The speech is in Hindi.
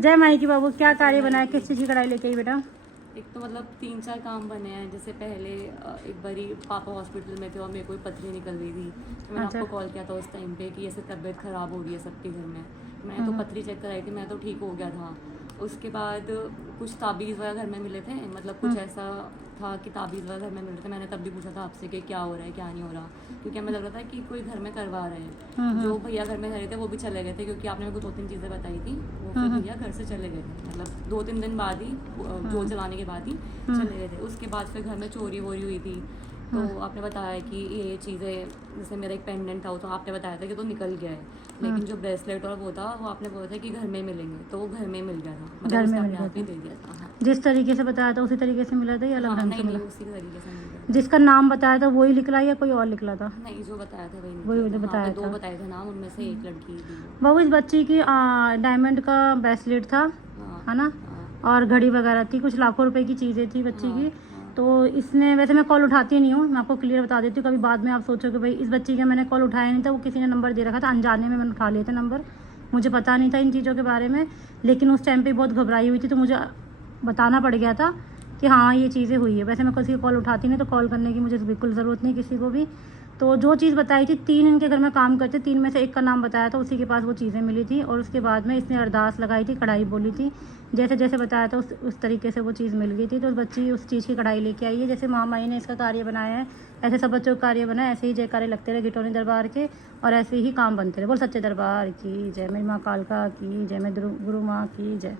जय माई की बाबू, क्या कार्य बनाया, किस चीज़ की कढ़ाई लेके आई बेटा? एक तो मतलब 3-4 काम बने हैं। जैसे पहले एक बारी पापा हॉस्पिटल में थे और मेरे को पथरी निकल रही थी, तो मैंने अच्छा। आपको कॉल किया था उस टाइम पे कि ऐसे तबीयत ख़राब हो रही है सबके घर में। मैंने तो पथरी चेक कराई थी, मैं तो ठीक हो गया था। उसके बाद कुछ ताबीज़ वगैरह घर में मिले थे, मतलब कुछ ऐसा था कि ताबीज़ वगैरह घर में मिले थे। मैंने तब भी पूछा था आपसे कि क्या हो रहा है क्या नहीं हो रहा, क्योंकि हमें लग रहा था कि कोई घर में करवा रहे हैं। जो भैया घर में रहे थे वो भी चले गए थे, क्योंकि आपने मेरे को 2-3 चीज़ें बताई थी। वो फिर भैया घर से चले गए थे, मतलब 2-3 दिन बाद ही जो चलाने के बाद ही चले गए थे। उसके बाद फिर घर में चोरी वोरी हुई थी, तो आपने बताया कि ये चीज़ें, जैसे मेरा एक पेंडेंट था वो तो आपने बताया था कि तो निकल गया है, लेकिन जो ब्रेसलेट और वो था वो आपने बोला था कि घर में मिलेंगे, तो वो घर में मिल गया था, मतलब घर उसने में मिल अपने गया आप ही था? दे दिया था। हाँ जिस तरीके से बताया था उसी तरीके से मिला था या अलग हाँ, ढंग से नहीं मिला? नहीं उसी तरीके से मिल गया। जिसका नाम बताया था वही निकला या कोई और निकला था? नहीं, जो बताया था वही वही निकला मुझे था। हाँ, बताया तो 2 था। बताए थे नाम, उनमें से एक लड़की थी वो। बाबू, इस बच्ची की डायमंड का ब्रेसलेट था, हाँ है ना? हाँ और घड़ी वगैरह थी, कुछ लाखों रुपए की चीज़ें थी बच्ची हाँ की। हाँ तो इसने, वैसे मैं कॉल उठाती नहीं हूँ, मैं आपको क्लियर बता देती हूँ, कभी बाद में आप सोचो कि भाई इस बच्ची का मैंने कॉल उठाया नहीं था, वो किसी ने नंबर दे रखा था, अनजाने में मैंने उठा लिया था नंबर, मुझे पता नहीं था इन चीज़ों के बारे में। लेकिन उस टाइम पे बहुत घबराई हुई थी, तो मुझे बताना पड़ गया था कि हाँ ये चीज़ें हुई है। वैसे मैं किसी की कॉल उठाती नहीं, तो कॉल करने की मुझे बिल्कुल ज़रूरत नहीं किसी को भी। तो जो चीज़ बताई थी, 3 इनके घर में काम करते, 3 में से एक का नाम बताया था, उसी के पास वो चीज़ें मिली थी। और उसके बाद में इसने अरदास लगाई थी, कढ़ाई बोली थी, जैसे जैसे बताया था उस तरीके से वो चीज़ मिल गई थी। तो बच्ची उस चीज़ की कढ़ाई लेके आई है। जैसे महामाई ने इसका कार्य बनाया है, ऐसे सब बच्चों का कार्य बना है, ऐसे ही जयकारे लगते रहे गिटौनी दरबार के, और ऐसे ही काम बनते रहे। बोल सच्चे दरबार की जय, मेरी माँ कालका की जय, मैं गुरु माँ की जय।